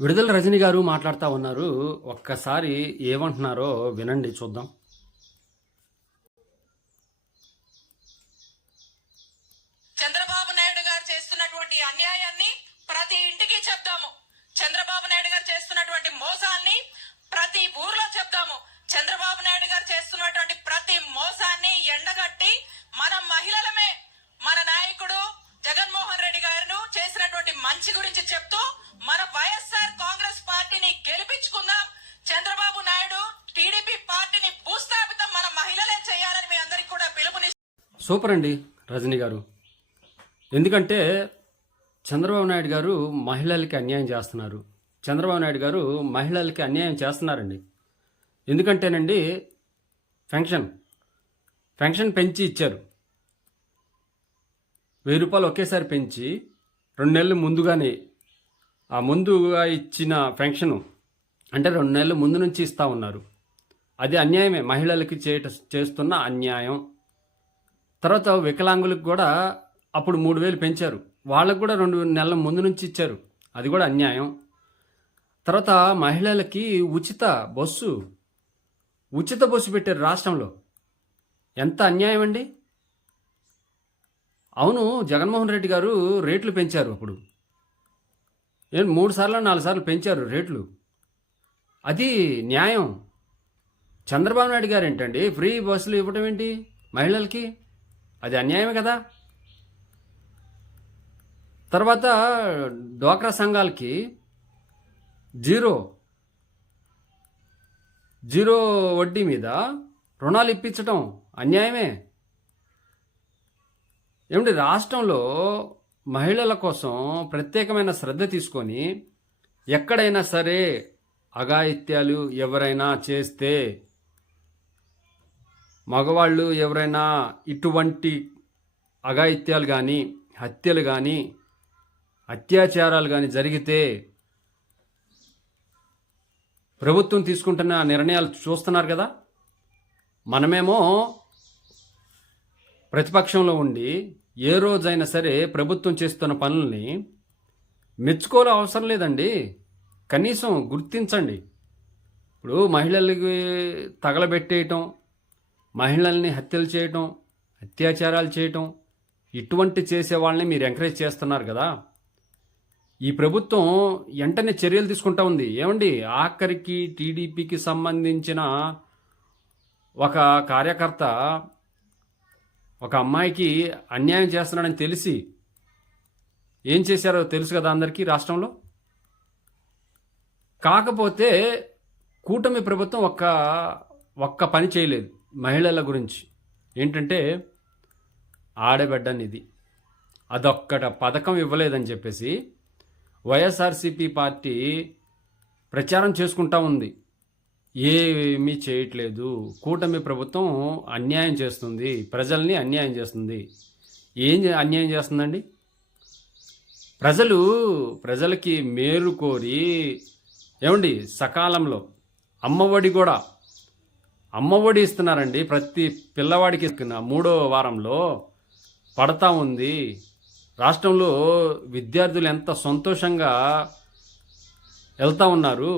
విడుదల రజని గారు మాట్లాడుతూ ఉన్నారు. ఒక్కసారి ఏమంటున్నారో వినండి, చూద్దాం. చంద్రబాబు నాయుడు గారు చేస్తున్నటువంటి అన్యాయాన్ని ప్రతి ఇంటికి చెప్తాము. చంద్రబాబు నాయుడు గారు చేస్తున్నటువంటి మోసాన్ని ప్రతి ఊర్లో చెప్తాము. చంద్రబాబు నాయుడు గారు చేస్తున్నటువంటి ప్రతి మోసాన్ని ఎండగట్టి మన మహిళలమే మన నాయకుడు జగన్మోహన్ రెడ్డి గారు చేసినటువంటి మంచి గురించి చెప్తూ మన వైఎస్ఆర్ కాంగ్రెస్ పార్టీని గెలిపించుకుందాం. చంద్రబాబు నాయుడు టీడీపీ పార్టీని భూస్థాపితం మన మహిళలే చేయాలని మీ అందరికీ కూడా పిలుపునిస్తాం. సూపర్ అండి రజని గారు. ఎందుకంటే చంద్రబాబు నాయుడు గారు మహిళలకి అన్యాయం చేస్తున్నారు. చంద్రబాబు నాయుడు గారు మహిళలకి అన్యాయం చేస్తున్నారండి. ఎందుకంటేనండి పెన్షన్ పెంచి ఇచ్చారు. 1000 రూపాయలు ఒకేసారి పెంచి 2 నెలలు ముందుగానే ఆ ముందుగా ఇచ్చిన పెన్షను అంటే 2 నెలలు ముందు నుంచి ఇస్తూ ఉన్నారు. అది అన్యాయమే, మహిళలకి చేస్తున్న అన్యాయం. తర్వాత వికలాంగులకు కూడా అప్పుడు 3000 పెంచారు, వాళ్ళకు కూడా 2 నెలల ముందు నుంచి ఇచ్చారు, అది కూడా అన్యాయం. తర్వాత మహిళలకి ఉచిత బస్సు పెట్టారు రాష్ట్రంలో. ఎంత అన్యాయం అండి. అవును, జగన్మోహన్ రెడ్డి గారు రేట్లు పెంచారు. అప్పుడు 3 సార్లు 4 సార్లు పెంచారు రేట్లు, అది న్యాయం. చంద్రబాబు నాయుడు గారు ఏంటండి ఫ్రీ బస్సులు ఇవ్వటం ఏంటి మహిళలకి? అది అన్యాయమే కదా. తర్వాత డ్వాక్రా సంఘాలకి జీరో వడ్డీ మీద రుణాలు ఇప్పించటం అన్యాయమే. ఏమిటి, రాష్ట్రంలో మహిళల కోసం ప్రత్యేకమైన శ్రద్ధ తీసుకొని ఎక్కడైనా సరే అఘాయిత్యాలు ఎవరైనా చేస్తే, మగవాళ్ళు ఎవరైనా ఇటువంటి అఘాయిత్యాలు కానీ హత్యలు కానీ అత్యాచారాలు కానీ జరిగితే ప్రభుత్వం తీసుకుంటున్న నిర్ణయాలు చూస్తున్నారు కదా. మనమేమో ప్రతిపక్షంలో ఉండి ఏ రోజైనా సరే ప్రభుత్వం చేస్తున్న పనుల్ని మెచ్చుకోవాల్సిన అవసరం లేదండి, కనీసం గుర్తించండి. ఇప్పుడు మహిళలకి తగలబెట్టేయటం, మహిళల్ని హత్యలు చేయటం, అత్యాచారాలు చేయటం, ఇటువంటి చేసే వాళ్ళని మీరు ఎంకరేజ్ చేస్తున్నారు కదా. ఈ ప్రభుత్వం వెంటనే చర్యలు తీసుకుంటా ఉంది. ఏమండి, ఆఖరికి టీడీపీకి సంబంధించిన ఒక కార్యకర్త ఒక అమ్మాయికి అన్యాయం చేస్తున్నాడని తెలిసి ఏం చేశారో తెలుసు కదా అందరికీ రాష్ట్రంలో. కాకపోతే కూటమి ప్రభుత్వం ఒక్క పని చేయలేదు మహిళల గురించి. ఏంటంటే ఆడబిడ్డనిది, అదొక్కట పథకం ఇవ్వలేదని చెప్పేసి వైఎస్ఆర్సీపీ పార్టీ ప్రచారం చేసుకుంటా ఉంది. ఏమీ చేయట్లేదు, కూటమి ప్రభుత్వం అన్యాయం చేస్తుంది, ప్రజల్ని అన్యాయం చేస్తుంది. ఏం అన్యాయం చేస్తుందండి? ప్రజలకి మేలు కోరి ఏమండి సకాలంలో అమ్మఒడి ఇస్తున్నారండి. ప్రతి పిల్లవాడికి 3వ వారంలో పడతా ఉంది. రాష్ట్రంలో విద్యార్థులు ఎంత సంతోషంగా వెళ్తూ ఉన్నారు.